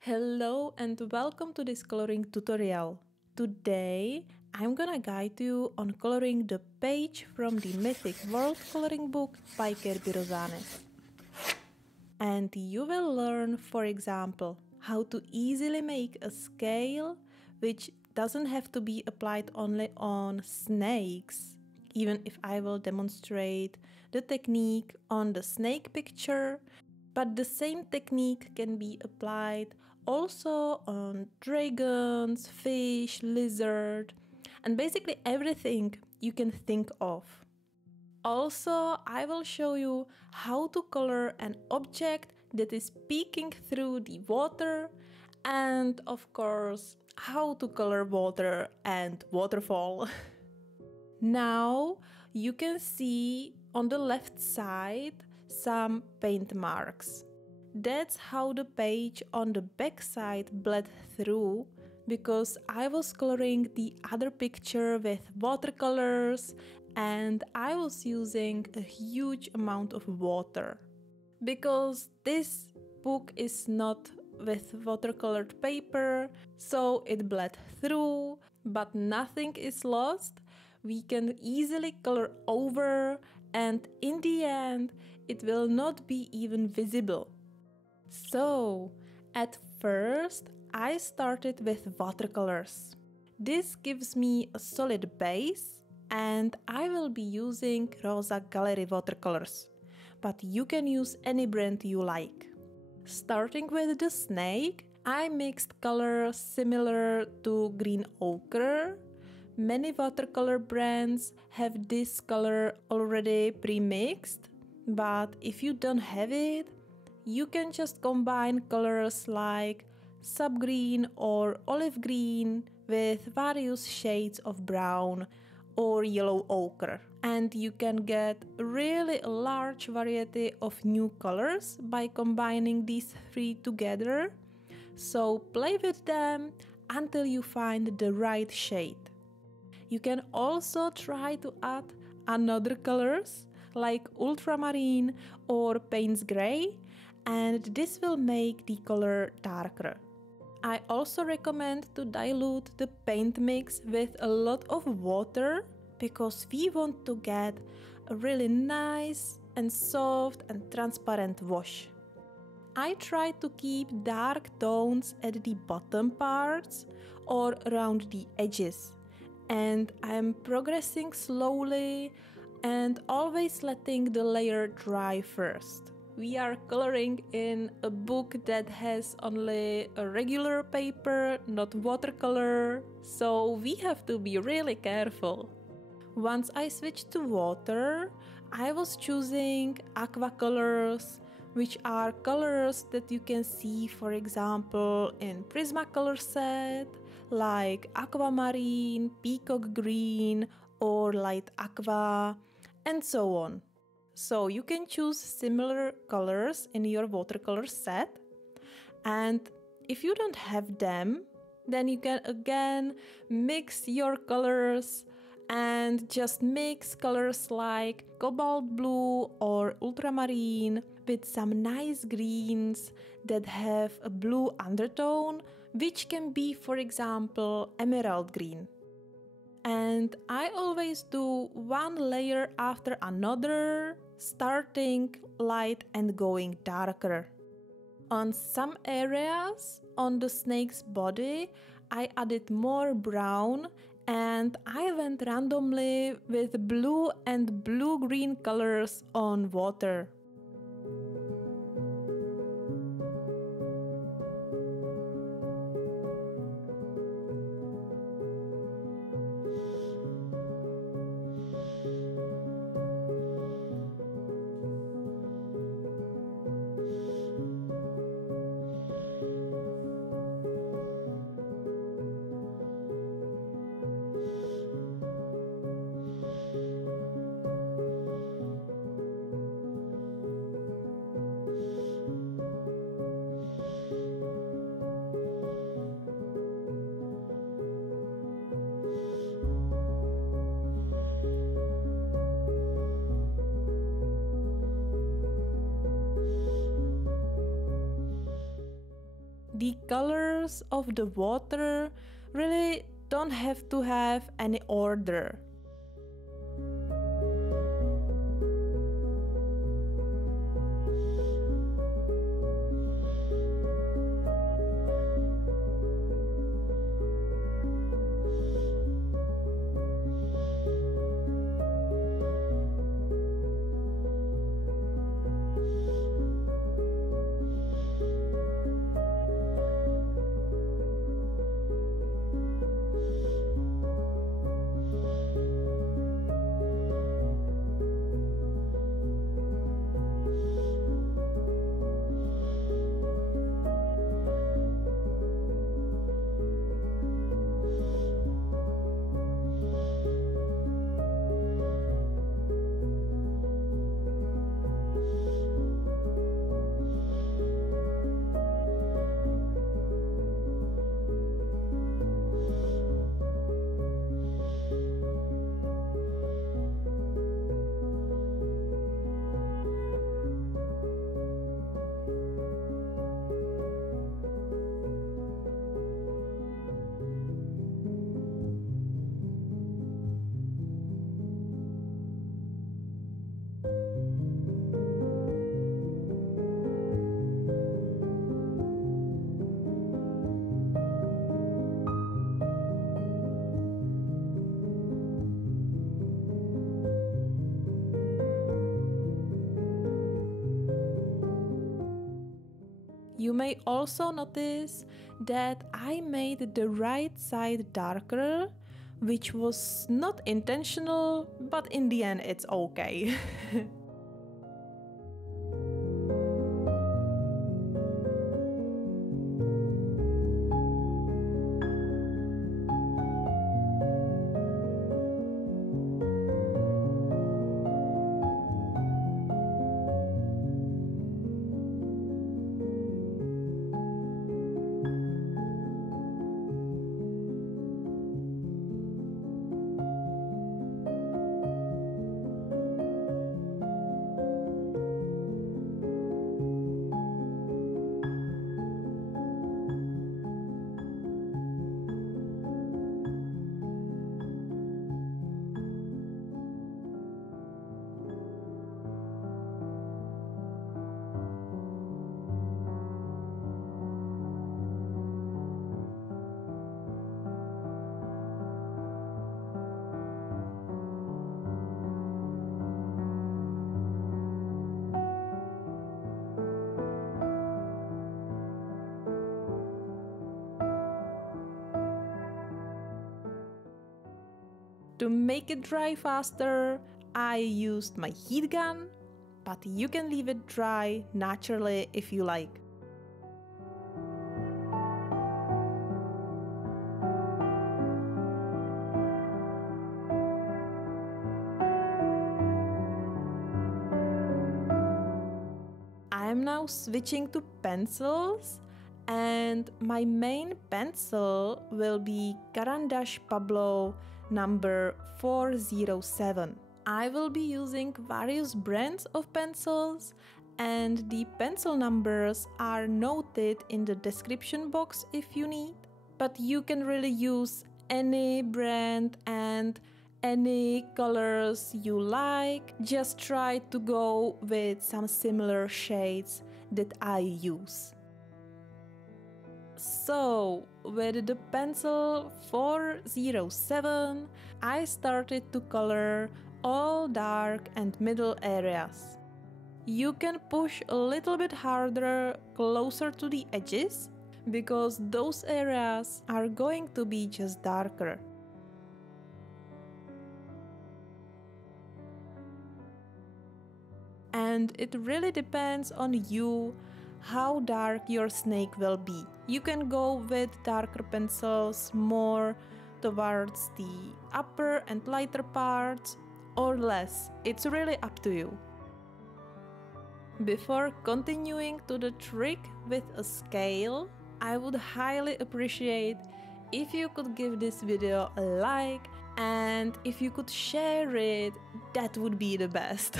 Hello and welcome to this coloring tutorial. Today I'm gonna guide you on coloring the page from the Mythic World coloring book by Kirby Rosanes. And you will learn, for example, how to easily make a scale which doesn't have to be applied only on snakes, even if I will demonstrate the technique on the snake picture. But the same technique can be applied also on dragons, fish, lizard, and basically everything you can think of. Also, I will show you how to color an object that is peeking through the water, and of course, how to color water and waterfall. Now you can see on the left side some paint marks. That's how the page on the back side bled through, because I was coloring the other picture with watercolors and I was using a huge amount of water. Because this book is not with watercolored paper, so it bled through, but nothing is lost. We can easily color over, and in the end it will not be even visible. So, at first I started with watercolors. This gives me a solid base, and I will be using Rosa Gallery watercolors, but you can use any brand you like. Starting with the snake, I mixed colors similar to green ochre. Many watercolor brands have this color already pre-mixed, but if you don't have it, you can just combine colors like sub-green or olive green with various shades of brown or yellow ochre. And you can get really a large variety of new colors by combining these three together. So play with them until you find the right shade. You can also try to add another colors like ultramarine or Payne's Gray, and this will make the color darker. I also recommend to dilute the paint mix with a lot of water, because we want to get a really nice and soft and transparent wash. I try to keep dark tones at the bottom parts or around the edges, and I'm progressing slowly and always letting the layer dry first. We are coloring in a book that has only a regular paper, not watercolor, so we have to be really careful. Once I switched to water, I was choosing aqua colors, which are colors that you can see, for example, in Prismacolor set, like aquamarine, peacock green, or light aqua, and so on. So you can choose similar colors in your watercolor set, and if you don't have them, then you can again mix your colors and just mix colors like cobalt blue or ultramarine with some nice greens that have a blue undertone, which can be, for example, emerald green. And I always do one layer after another, starting light and going darker. On some areas on the snake's body, I added more brown, and I went randomly with blue and blue-green colors on water. The colors of the water really don't have to have any order. You may also notice that I made the right side darker, which was not intentional, but in the end it's okay. To make it dry faster, I used my heat gun, but you can leave it dry naturally if you like. I am now switching to pencils, and my main pencil will be Caran d'Ache Pablo number 407. I will be using various brands of pencils, and the pencil numbers are noted in the description box if you need. But you can really use any brand and any colors you like. Just try to go with some similar shades that I use. So, with the pencil 407, I started to color all dark and middle areas. You can push a little bit harder closer to the edges, because those areas are going to be just darker. And it really depends on you how dark your snake will be. You can go with darker pencils more towards the upper and lighter parts, or less. It's really up to you. Before continuing to the trick with a scale, I would highly appreciate if you could give this video a like, and if you could share it, that would be the best.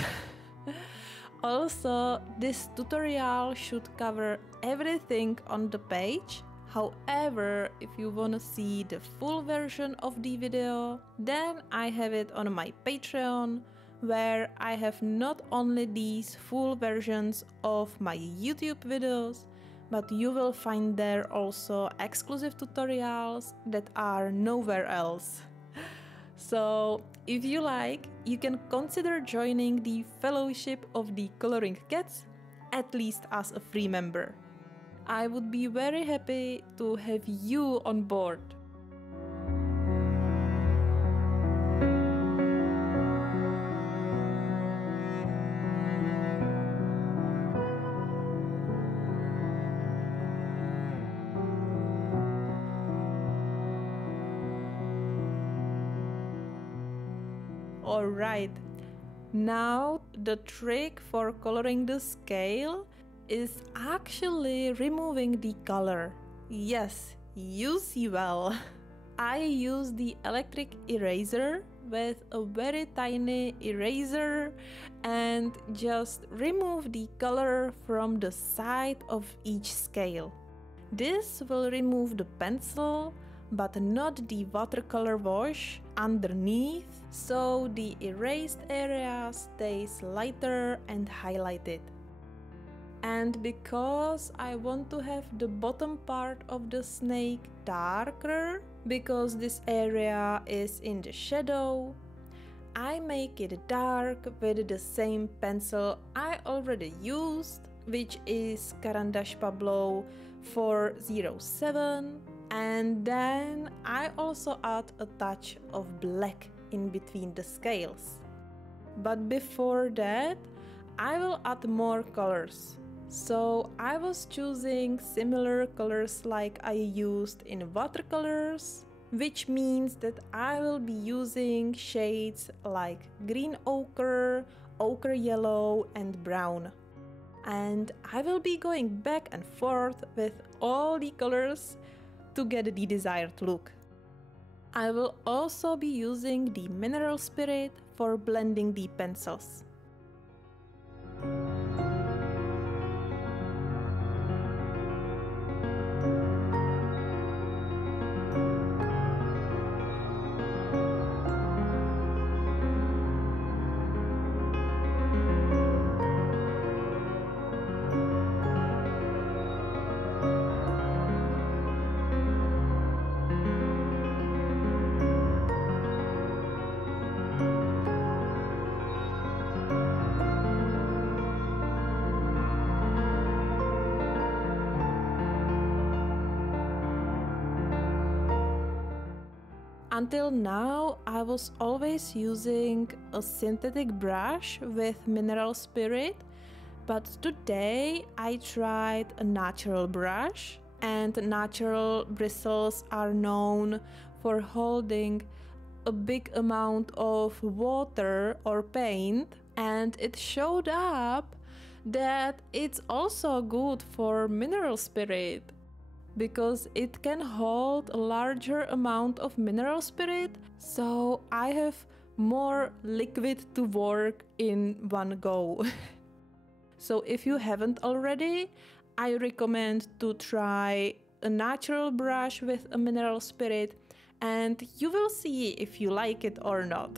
Also, this tutorial should cover everything on the page. However, if you wanna see the full version of the video, then I have it on my Patreon, where I have not only these full versions of my YouTube videos, but you will find there also exclusive tutorials that are nowhere else. So, if you like, you can consider joining the Fellowship of the Coloring Cats, at least as a free member. I would be very happy to have you on board. Alright, now the trick for coloring the scale is actually removing the color. Yes, you see well. I use the electric eraser with a very tiny eraser and just remove the color from the side of each scale. This will remove the pencil, but not the watercolor wash underneath, so the erased area stays lighter and highlighted. And because I want to have the bottom part of the snake darker, because this area is in the shadow, I make it dark with the same pencil I already used, which is Caran d'Ache Pablo 407. And then I also add a touch of black in between the scales. But before that, I will add more colors. So I was choosing similar colors like I used in watercolors, which means that I will be using shades like green ochre, ochre yellow, and brown. And I will be going back and forth with all the colors to get the desired look. I will also be using the mineral spirit for blending the pencils. Until now, I was always using a synthetic brush with mineral spirit, but today I tried a natural brush, and natural bristles are known for holding a big amount of water or paint, and it showed up that it's also good for mineral spirit, because it can hold a larger amount of mineral spirit, so I have more liquid to work in one go. So if you haven't already, I recommend to try a natural brush with a mineral spirit, and you will see if you like it or not.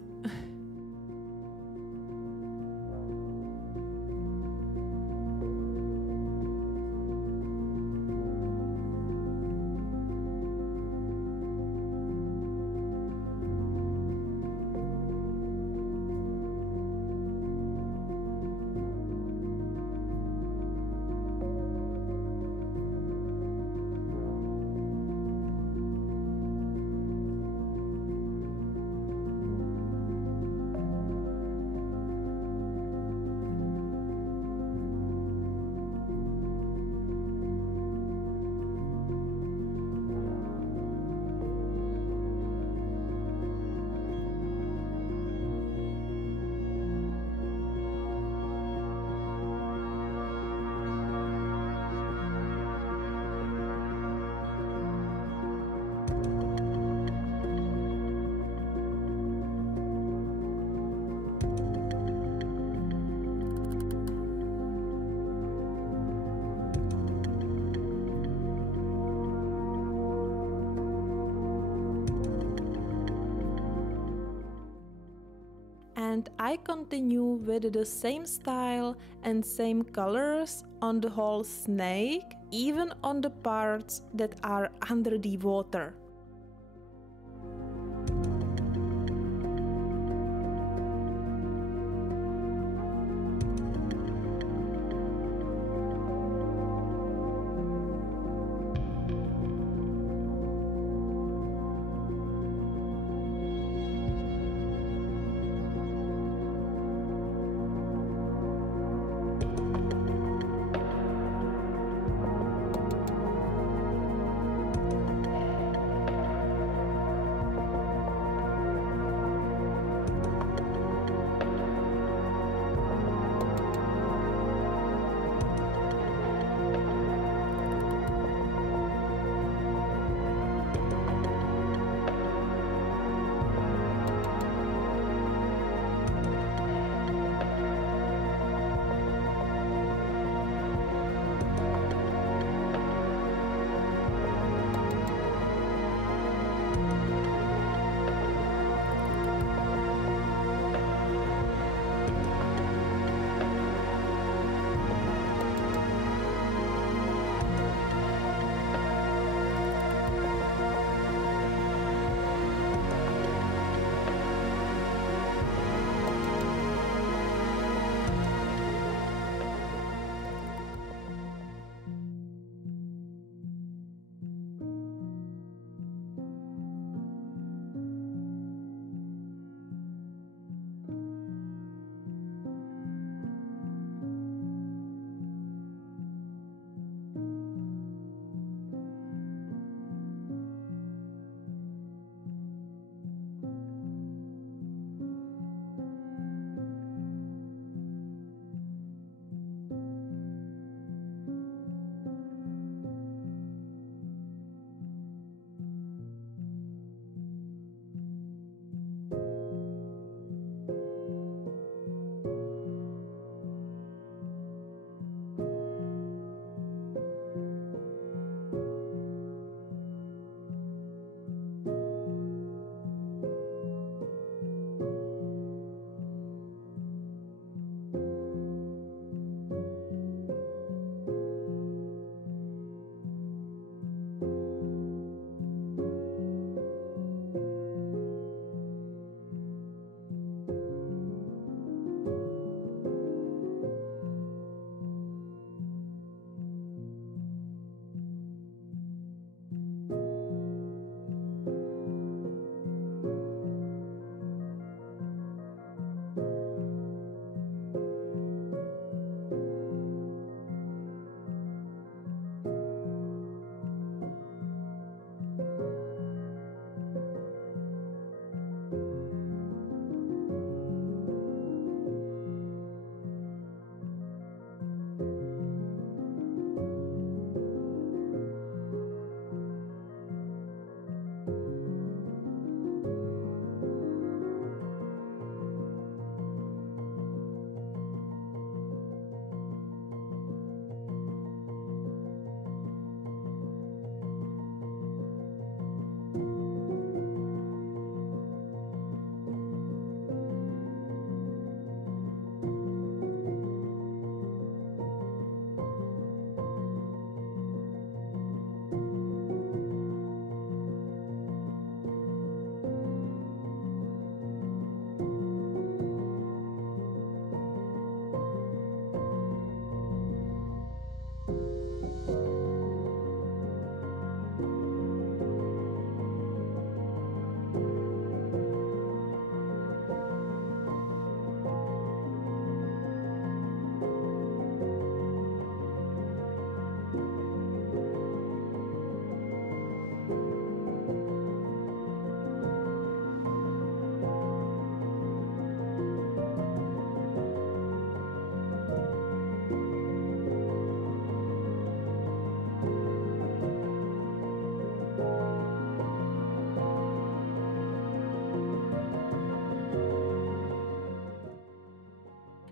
and I continue with the same style and same colors on the whole snake, even on the parts that are under the water.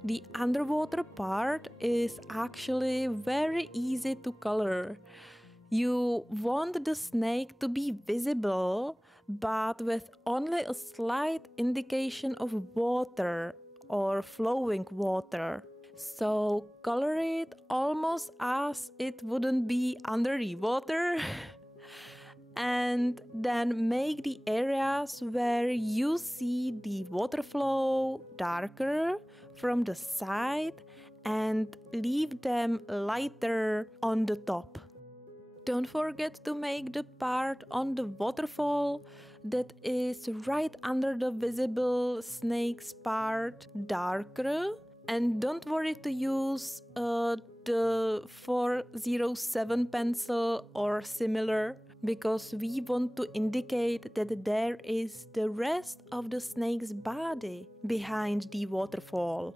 The underwater part is actually very easy to color. You want the snake to be visible, but with only a slight indication of water or flowing water. So color it almost as it wouldn't be under the water. And then make the areas where you see the water flow darker from the side and leave them lighter on the top. Don't forget to make the part on the waterfall that is right under the visible snake's part darker. And don't worry to use the 407 pencil or similar, because we want to indicate that there is the rest of the snake's body behind the waterfall.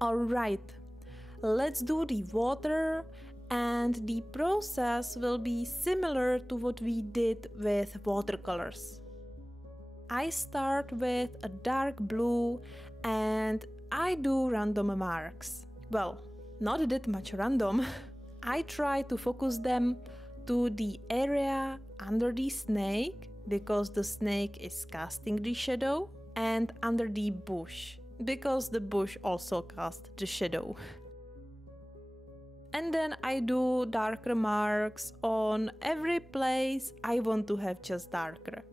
Alright, let's do the water, and the process will be similar to what we did with watercolors. I start with a dark blue and I do random marks. Well, not that much random. I try to focus them to the area under the snake, because the snake is casting the shadow, and under the bush, because the bush also casts the shadow. And then I do darker marks on every place I want to have just darker.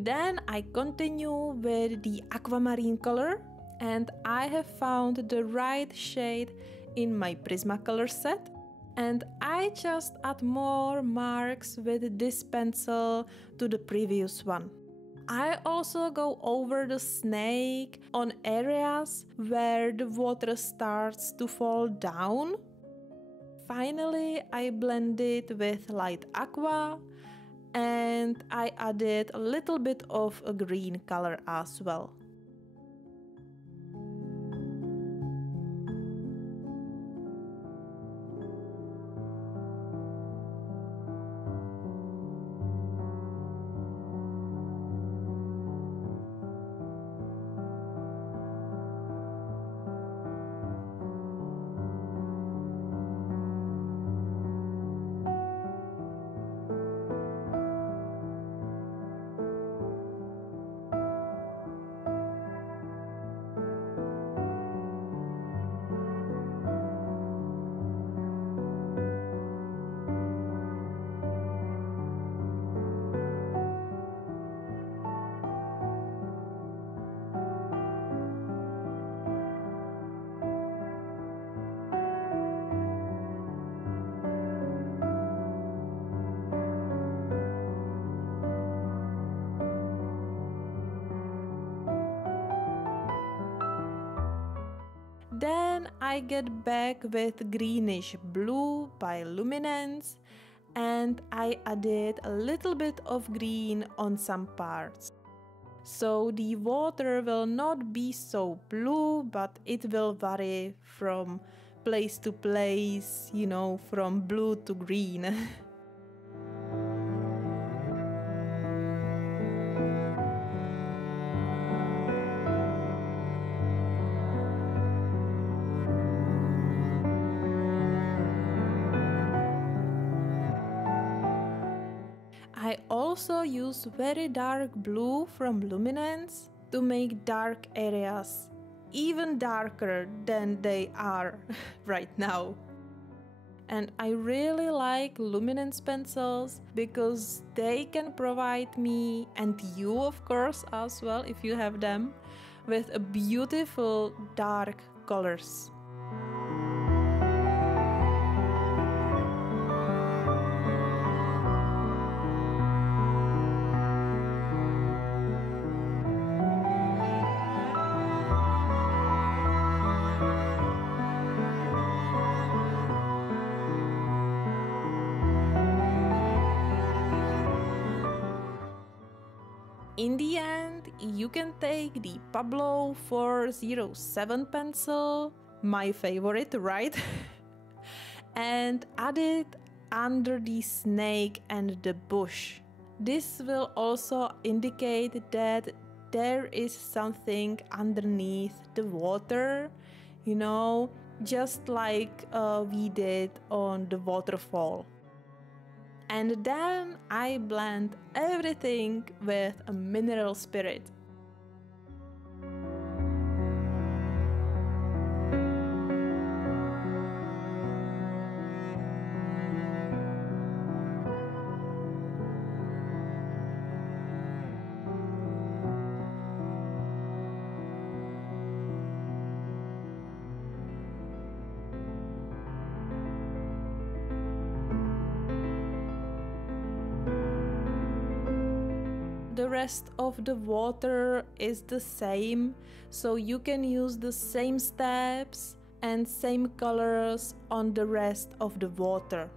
Then I continue with the aquamarine color, and I have found the right shade in my Prismacolor set, and I just add more marks with this pencil to the previous one. I also go over the snake on areas where the water starts to fall down. Finally, I blend it with light aqua, and I added a little bit of a green color as well. then I get back with greenish blue by luminance, and I added a little bit of green on some parts. So the water will not be so blue, but it will vary from place to place, from blue to green. I also use very dark blue from luminance to make dark areas even darker than they are right now. And I really like luminance pencils because they can provide me, and you of course as well if you have them, with a beautiful dark colors. In the end, you can take the Pablo 407 pencil, my favorite, right? and add it under the snake and the bush. This will also indicate that there is something underneath the water, just like we did on the waterfall. And then I blend everything with a mineral spirit. The rest of the water is the same, so you can use the same steps and same colors on the rest of the water.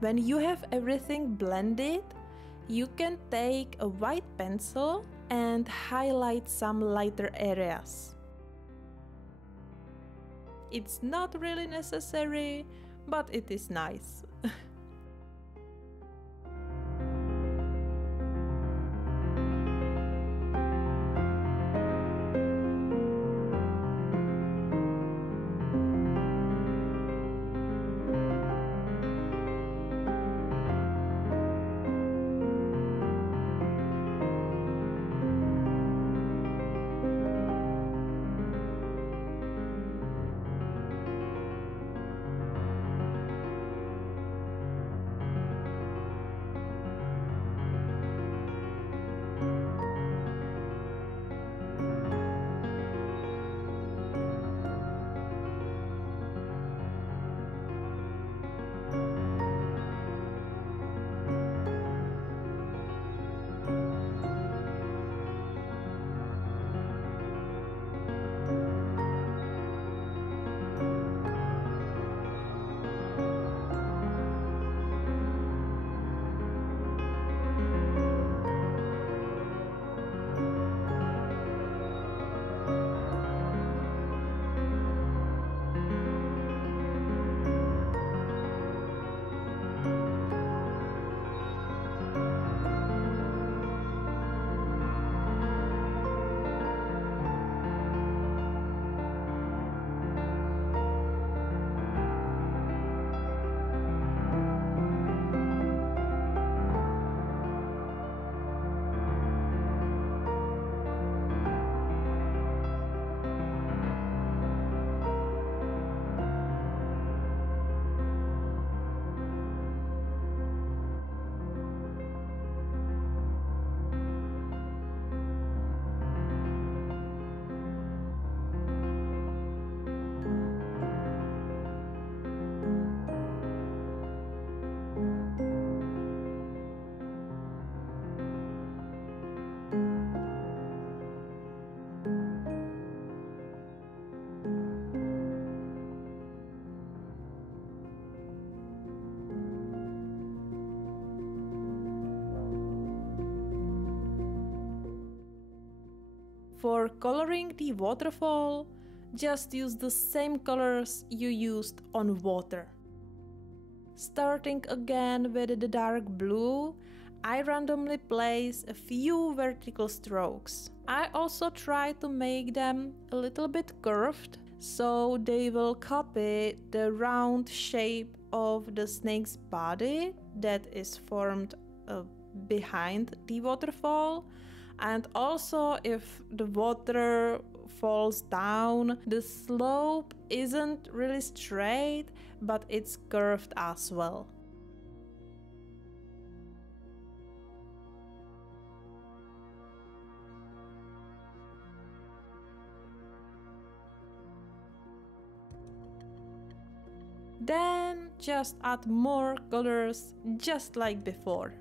When you have everything blended, you can take a white pencil and highlight some lighter areas. It's not really necessary, but it is nice. For coloring the waterfall, just use the same colors you used on water. Starting again with the dark blue, I randomly place a few vertical strokes. I also try to make them a little bit curved, so they will copy the round shape of the snake's body that is formed behind the waterfall. And also, if the water falls down, the slope isn't really straight, but it's curved as well. Then just add more colors just like before.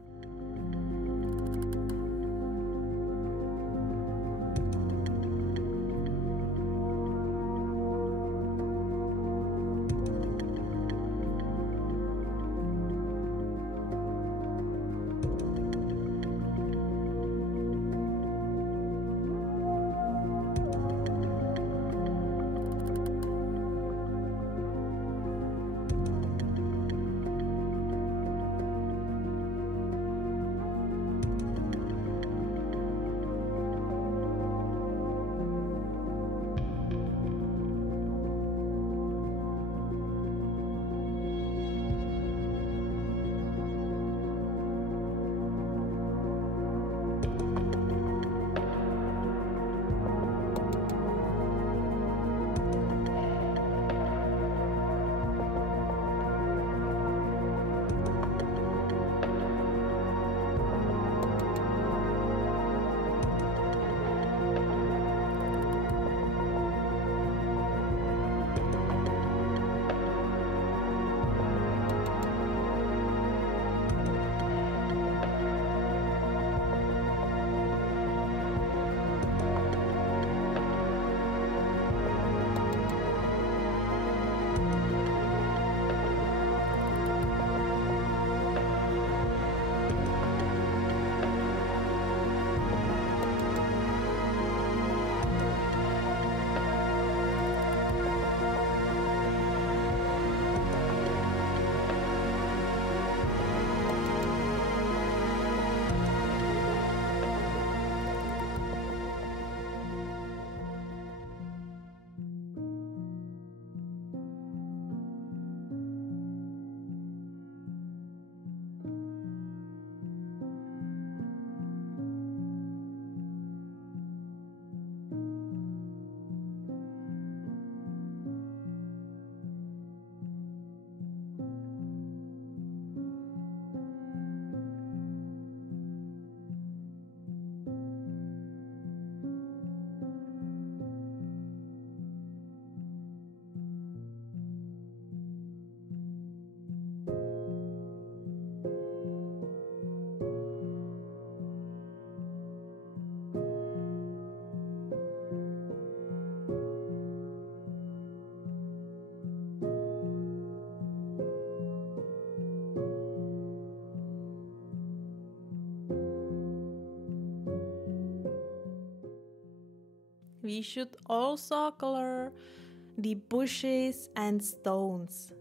We should also color the bushes and stones.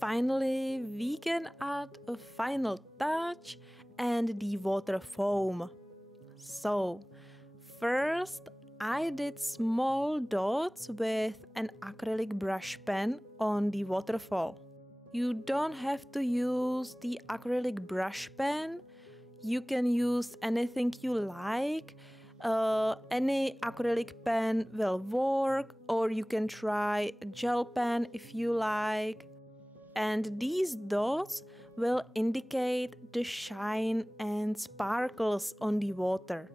Finally, we can add a final touch and the water foam. So, first I did small dots with an acrylic brush pen on the waterfall. You don't have to use the acrylic brush pen. You can use anything you like. Any acrylic pen will work, or you can try a gel pen if you like. And these dots will indicate the shine and sparkles on the water.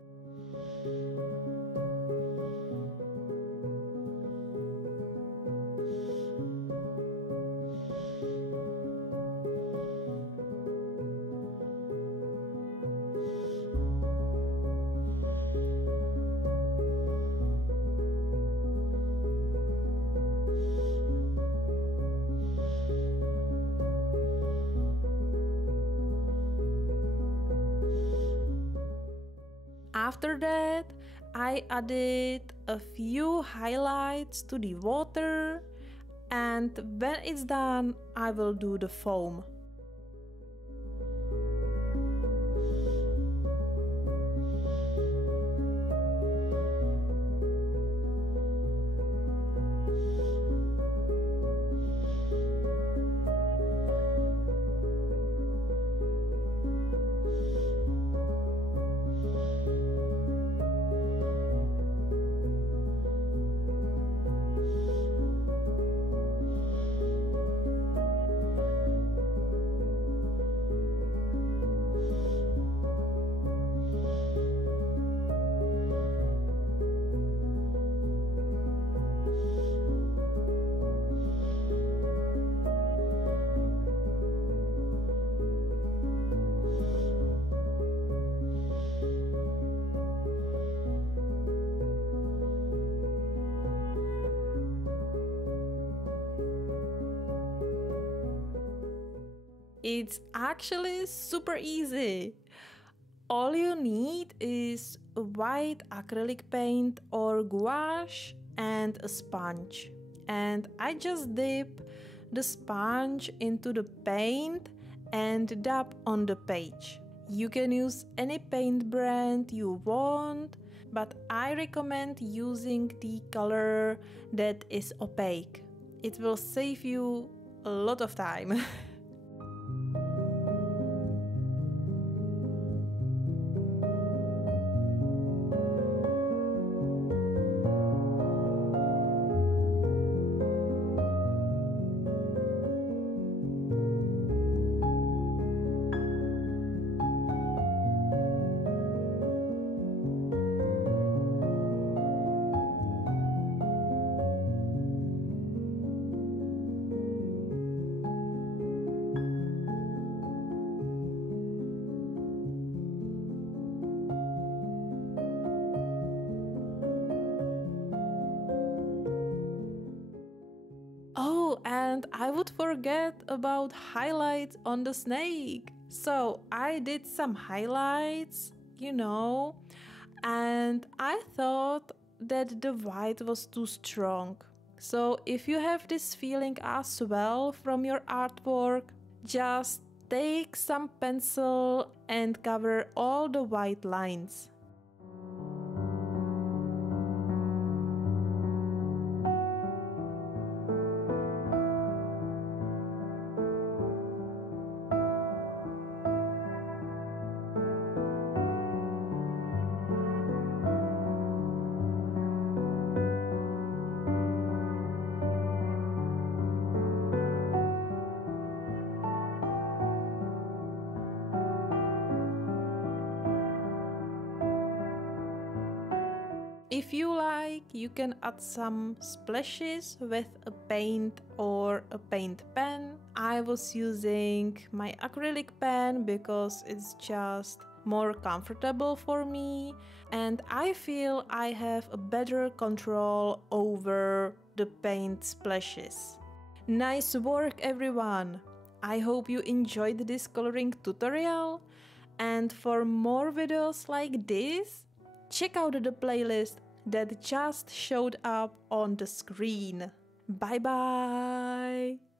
After that, I added a few highlights to the water, and when it's done, I will do the foam. It's actually super easy. All you need is a white acrylic paint or gouache and a sponge. And I just dip the sponge into the paint and dab on the page. You can use any paint brand you want, but I recommend using the color that is opaque. It will save you a lot of time. Oh, and I would forget about highlights on the snake. So I did some highlights, and I thought that the white was too strong. So if you have this feeling as well from your artwork, just take some pencil and cover all the white lines. If you like, you can add some splashes with a paint or a paint pen. I was using my acrylic pen because it's just more comfortable for me, and I feel I have a better control over the paint splashes. Nice work, everyone! I hope you enjoyed this coloring tutorial, and for more videos like this, check out the playlist that just showed up on the screen. Bye bye!